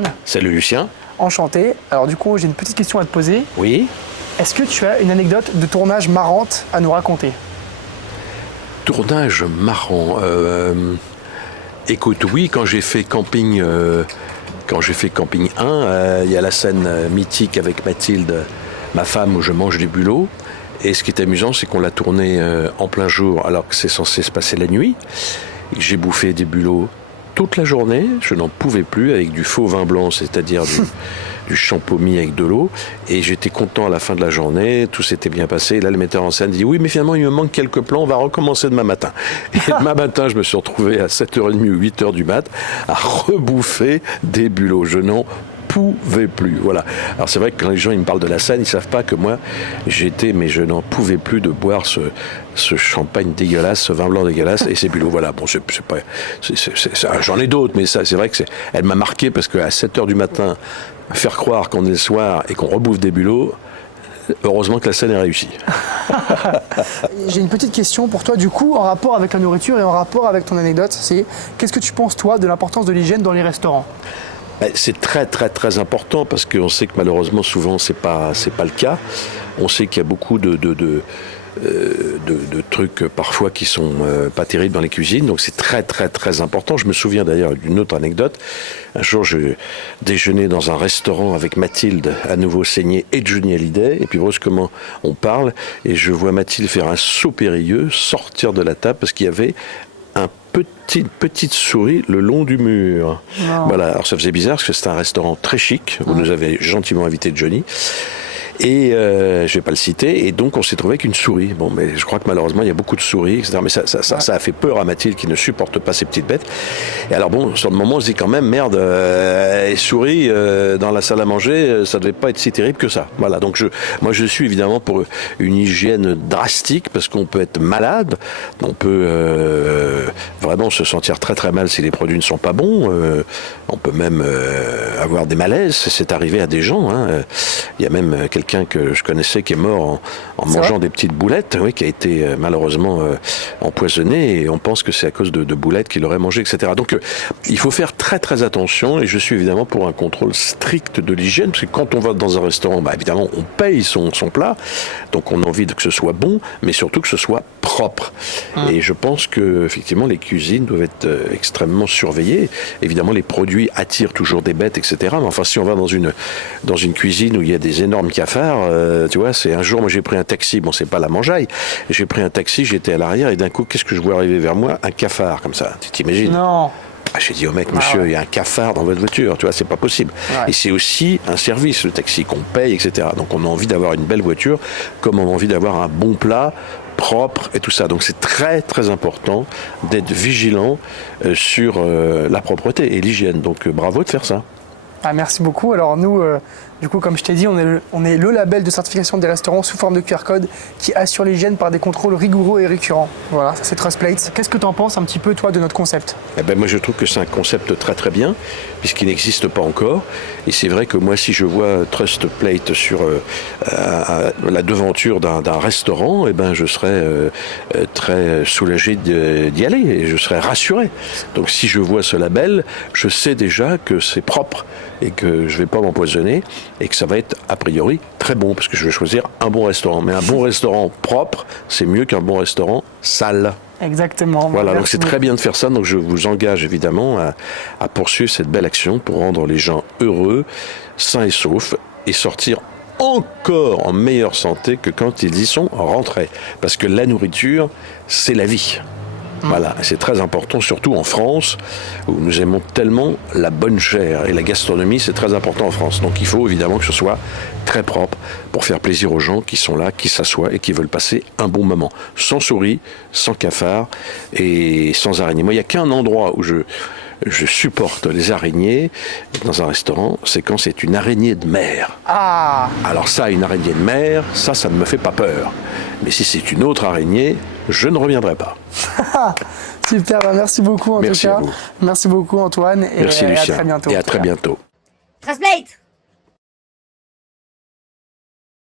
Antoine. Salut Lucien. Enchanté. Alors du coup, j'ai une petite question à te poser. Oui. Est-ce que tu as une anecdote de tournage marrante à nous raconter? Tournage marrant. Écoute, oui, quand j'ai fait camping 1, il y a la scène mythique avec Mathilde, ma femme, où je mange du bulot. Et ce qui est amusant, c'est qu'on l'a tourné en plein jour, alors que c'est censé se passer la nuit. J'ai bouffé des bulots toute la journée, je n'en pouvais plus, avec du faux vin blanc, c'est-à-dire du champomis avec de l'eau, et j'étais content à la fin de la journée, tout s'était bien passé, et là le metteur en scène dit « Oui, mais finalement il me manque quelques plans, on va recommencer demain matin ». Et demain matin, je me suis retrouvé à 7h30 ou 8h du mat à rebouffer des bulots. Je n'en pouvais plus, voilà. Alors c'est vrai que quand les gens ils me parlent de la scène, ils savent pas que moi mais je n'en pouvais plus de boire ce champagne dégueulasse, ce vin blanc dégueulasse et ces bulots. Voilà, bon, j'en ai d'autres, mais ça, c'est vrai que elle m'a marqué parce qu'à 7h du matin, faire croire qu'on est le soir et qu'on rebouffe des bulots, heureusement que la scène est réussie. J'ai une petite question pour toi, du coup, en rapport avec la nourriture et en rapport avec ton anecdote, c'est qu'est-ce que tu penses, toi, de l'importance de l'hygiène dans les restaurants? C'est très très très important parce qu'on sait que malheureusement souvent c'est pas le cas. On sait qu'il y a beaucoup de trucs parfois qui sont pas terribles dans les cuisines, donc c'est très très très important. Je me souviens d'ailleurs d'une autre anecdote. Un jour, je déjeunais dans un restaurant avec Mathilde, à nouveau Seigné, et Johnny Hallyday, et puis brusquement on parle et je vois Mathilde faire un saut périlleux, sortir de la table parce qu'il y avait petite souris le long du mur. Non. Voilà, alors ça faisait bizarre parce que c'était un restaurant très chic où nous avait gentiment invité Johnny. Et je vais pas le citer, et donc on s'est trouvé avec une souris. Bon, mais je crois que malheureusement il y a beaucoup de souris, etc. Mais ça a fait peur à Mathilde qui ne supporte pas ces petites bêtes. Et alors bon, sur le moment on se dit quand même, merde, les souris dans la salle à manger, ça devait pas être si terrible que ça. Voilà, donc moi je suis évidemment pour une hygiène drastique, parce qu'on peut être malade, on peut vraiment se sentir très très mal si les produits ne sont pas bons, on peut même avoir des malaises, c'est arrivé à des gens, hein. Il y a même quelqu'un que je connaissais qui est mort en mangeant des petites boulettes, oui, qui a été malheureusement empoisonné, et on pense que c'est à cause de boulettes qu'il aurait mangé, etc. Donc il faut faire très très attention, et je suis évidemment pour un contrôle strict de l'hygiène, parce que quand on va dans un restaurant, évidemment on paye son plat, donc on a envie que ce soit bon, mais surtout que ce soit propre. Et je pense que effectivement les cuisines doivent être extrêmement surveillées. Évidemment les produits attirent toujours des bêtes, etc. Mais enfin si on va dans une cuisine où il y a des énormes cafards, tu vois, c'est un jour, moi j'ai pris un taxi, bon c'est pas la mangeaille, j'ai pris un taxi, j'étais à l'arrière et d'un coup, qu'est-ce que je vois arriver vers moi? Un cafard comme ça, tu t'imagines? Non. J'ai dit au mec, monsieur, il y a un cafard dans votre voiture, tu vois, c'est pas possible. Ouais. Et c'est aussi un service, le taxi, qu'on paye, etc. Donc on a envie d'avoir une belle voiture, comme on a envie d'avoir un bon plat, propre et tout ça. Donc c'est très très important d'être vigilant sur la propreté et l'hygiène. Donc bravo de faire ça. Merci beaucoup. Alors nous, du coup, comme je t'ai dit, on est le label de certification des restaurants sous forme de QR code qui assure l'hygiène par des contrôles rigoureux et récurrents. Voilà, ça c'est Trustplate. Qu'est-ce que tu en penses un petit peu, toi, de notre concept? Moi je trouve que c'est un concept très très bien, puisqu'il n'existe pas encore. Et c'est vrai que moi, si je vois Trustplate sur la devanture d'un restaurant, je serais très soulagé d'y aller, et je serais rassuré. Donc si je vois ce label, je sais déjà que c'est propre et que je ne vais pas m'empoisonner et que ça va être a priori très bon, parce que je vais choisir un bon restaurant. Mais un bon restaurant propre, c'est mieux qu'un bon restaurant sale. Exactement. Voilà, donc c'est très bien de faire ça. Donc je vous engage évidemment à poursuivre cette belle action pour rendre les gens heureux, sains et saufs, et sortir encore en meilleure santé que quand ils y sont rentrés. Parce que la nourriture, c'est la vie. Voilà, c'est très important, surtout en France, où nous aimons tellement la bonne chair. Et la gastronomie, c'est très important en France. Donc il faut évidemment que ce soit très propre pour faire plaisir aux gens qui sont là, qui s'assoient et qui veulent passer un bon moment. Sans souris, sans cafards et sans araignées. Moi, il n'y a qu'un endroit où je supporte les araignées dans un restaurant, c'est quand c'est une araignée de mer. Ah. Alors ça, une araignée de mer, ça ne me fait pas peur. Mais si c'est une autre araignée, je ne reviendrai pas. Super, merci beaucoup en Merci tout cas. à vous. Merci beaucoup Antoine, et Merci Lucien. à très bientôt. Et à très bientôt. Trustplate.